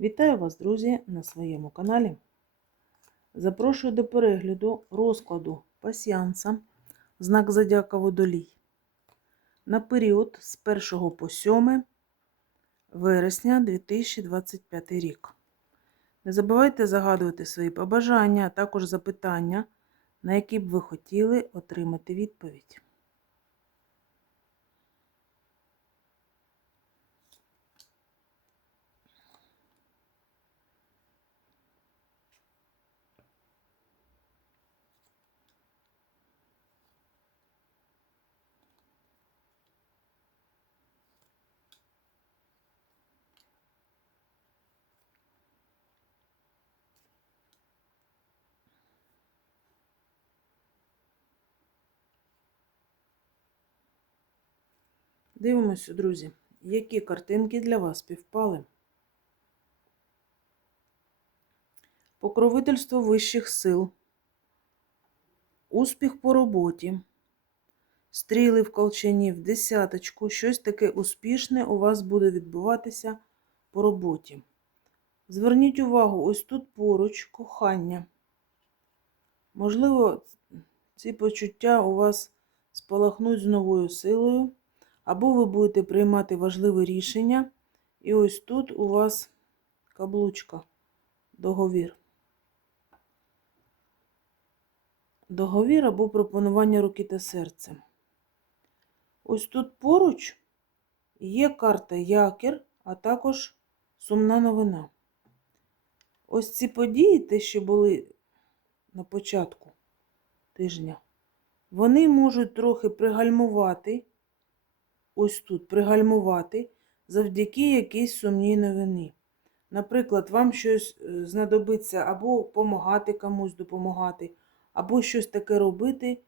Вітаю вас, друзі, на своєму каналі. Запрошую до перегляду розкладу пасіанса знак Зодіака Водолій на період з 1 по 7 вересня 2025 рік. Не забувайте загадувати свої побажання, а також запитання, на які б ви хотіли отримати відповідь. Дивимося, друзі, які картинки для вас співпали. Покровительство вищих сил, успіх по роботі, стріли в колчані, в десяточку, щось таке успішне у вас буде відбуватися по роботі. Зверніть увагу, ось тут поруч кохання. Можливо, ці почуття у вас спалахнуть з новою силою. Або ви будете приймати важливе рішення, і ось тут у вас каблучка, договір. Договір або пропонування руки та серця. Ось тут поруч є карта якір, а також сумна новина. Ось ці події, те, що були на початку тижня, вони можуть трохи пригальмувати ось тут пригальмувати завдяки якійсь сумній новині. Наприклад, вам щось е, знадобиться або допомагати комусь допомагати, або щось таке робити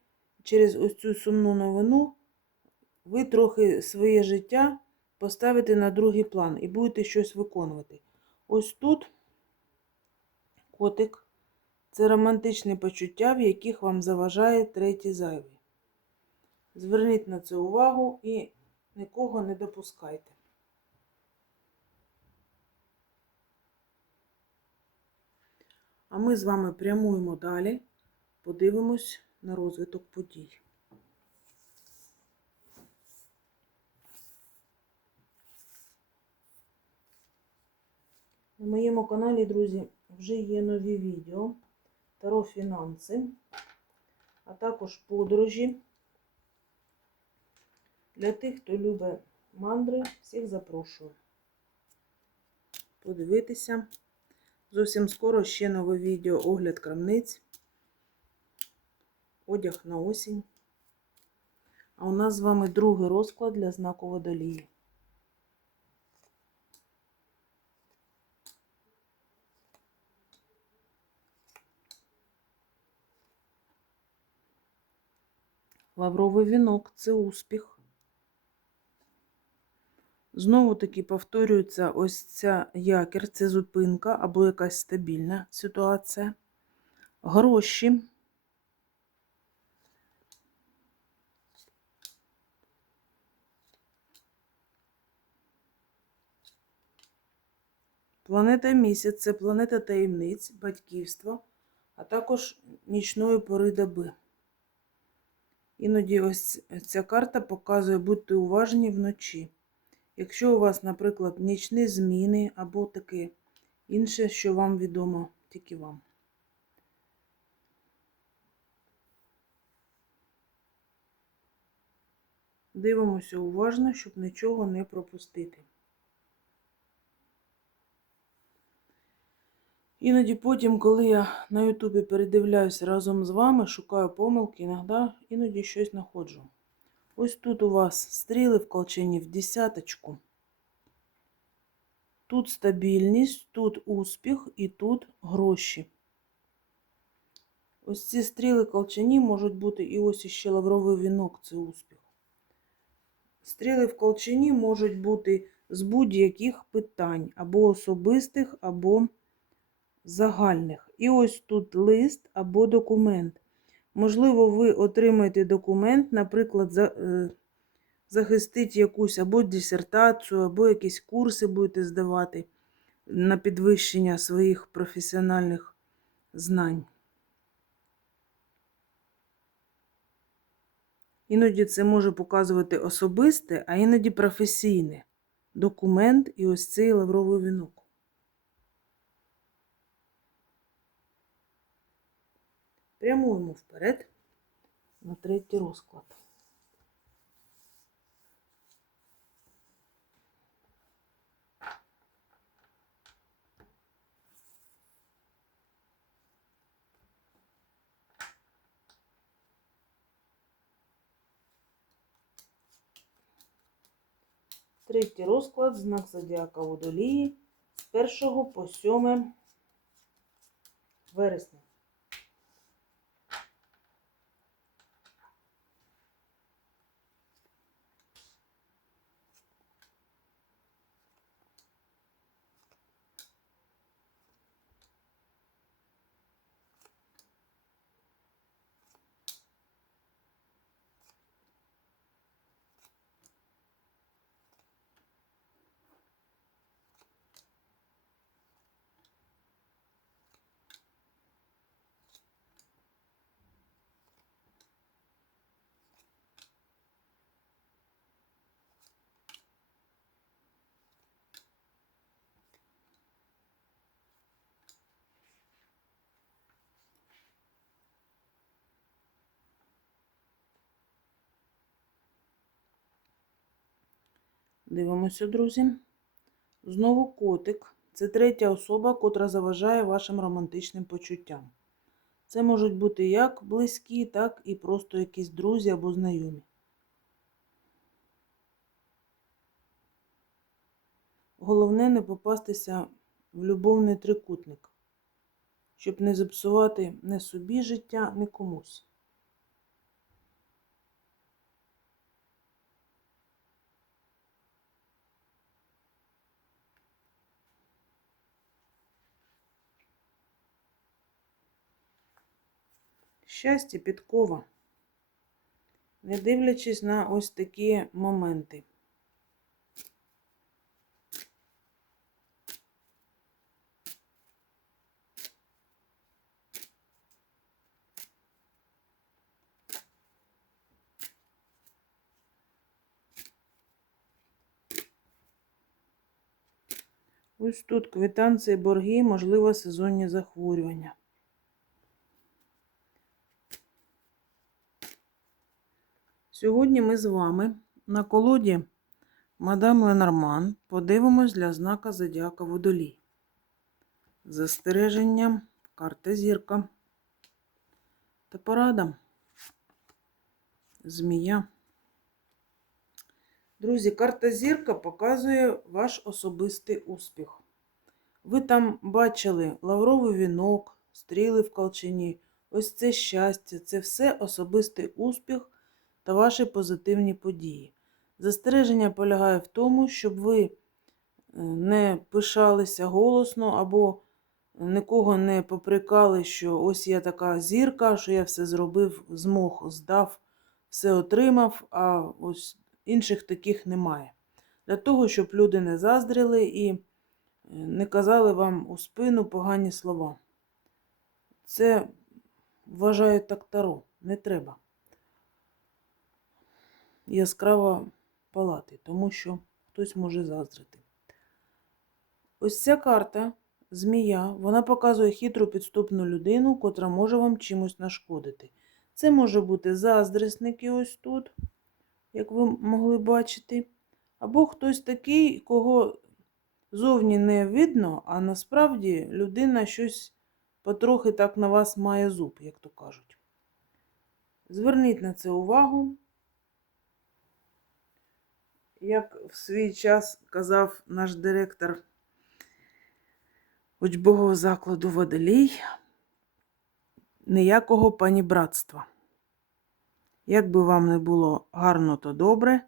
через ось цю сумну новину, ви трохи своє життя поставите на другий план і будете щось виконувати. Ось тут котик це романтичні почуття, в яких вам заважає третій зайвий. Зверніть на це увагу і нікого не допускайте. А ми з вами прямуємо далі, подивимось на розвиток подій. На моєму каналі, друзі, вже є нові відео Таро фінанси, а також подорожі. Для тих, хто любить мандри, всіх запрошую подивитися. Зовсім скоро ще нове відео огляд крамниць, одяг на осінь. А у нас з вами другий розклад для знаку водолії. Лавровий вінок це успіх. Знову таки повторюється ось ця якір, це зупинка або якась стабільна ситуація. Гроші. Планета місяць це планета таємниць, батьківства, а також нічної пори доби. Іноді ось ця карта показує бути уважні вночі. Якщо у вас, наприклад, нічні зміни або таке інше, що вам відомо тільки вам. Дивимося уважно, щоб нічого не пропустити. Іноді потім, коли я на Ютубі передивляюся разом з вами, шукаю помилки, іноді, іноді щось знаходжу. Ось тут у вас стріли в колчані в десяточку. Тут стабільність, тут успіх і тут гроші. Ось ці стріли колчані можуть бути і ось іще лавровий вінок це успіх. Стріли в колчані можуть бути з будь-яких питань, або особистих, або загальних. І ось тут лист або документ. Можливо, ви отримаєте документ, наприклад, е, захистить якусь або дисертацію, або якісь курси будете здавати. на підвищення своїх професіональних знань. Іноді це може показувати особисте, а іноді професійне документ і ось цей лавровий вінок. Прямуємо вперед на третій розклад. Третій розклад, знак зодіака Водолії з 1 по 7 вересня. Дивимося, друзі. Знову котик. Це третя особа, котра заважає вашим романтичним почуттям. Це можуть бути як близькі, так і просто якісь друзі або знайомі. Головне не попастися в любовний трикутник, щоб не зіпсувати не собі життя, не комусь. Щастя підкова, не дивлячись на ось такі моменти. Ось тут квитанції, борги, можливо, сезонні захворювання. Сьогодні ми з вами на колоді Мадам Ленорман подивимось для знака Зодіака Водолій. Застереження, карта зірка та порада. Змія. Друзі, карта зірка показує ваш особистий успіх. Ви там бачили лавровий вінок, стріли в колчині. Ось це щастя, це все особистий успіх та ваші позитивні події. Застереження полягає в тому, щоб ви е, не пишалися голосно або нікого не попрекали, що ось я така зірка, що я все зробив, змог, здав, все отримав, а ось інших таких немає. Для того, щоб люди не заздрили і е, не казали вам у спину погані слова. Це вважають так таро, не треба яскраво палати, тому що хтось може заздрити. Ось ця карта, змія, вона показує хитру підступну людину, котра може вам чимось нашкодити. Це може бути заздрісники ось тут, як ви могли бачити, або хтось такий, кого зовні не видно, а насправді людина щось потрохи так на вас має зуб, як то кажуть. Зверніть на це увагу. Як в свій час казав наш директор учбового закладу Водолій, ніякого панібратства. Як би вам не було гарно, то добре,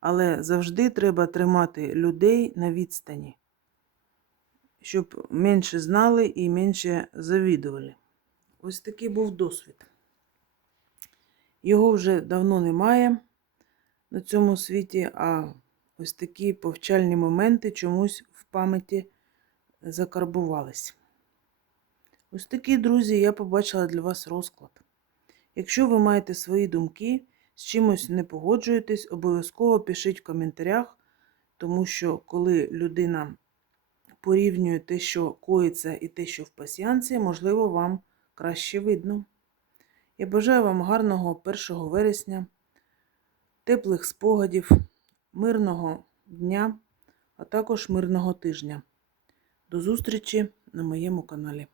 але завжди треба тримати людей на відстані, щоб менше знали і менше завідували. Ось такий був досвід. Його вже давно немає на цьому світі, а ось такі повчальні моменти чомусь в пам'яті закарбувались. Ось такі, друзі, я побачила для вас розклад. Якщо ви маєте свої думки, з чимось не погоджуєтесь, обов'язково пишіть в коментарях, тому що коли людина порівнює те, що коїться, і те, що в пасіянці, можливо, вам краще видно. Я бажаю вам гарного 1 вересня, теплих спогадів, мирного дня, а також мирного тижня. До зустрічі на моєму каналі.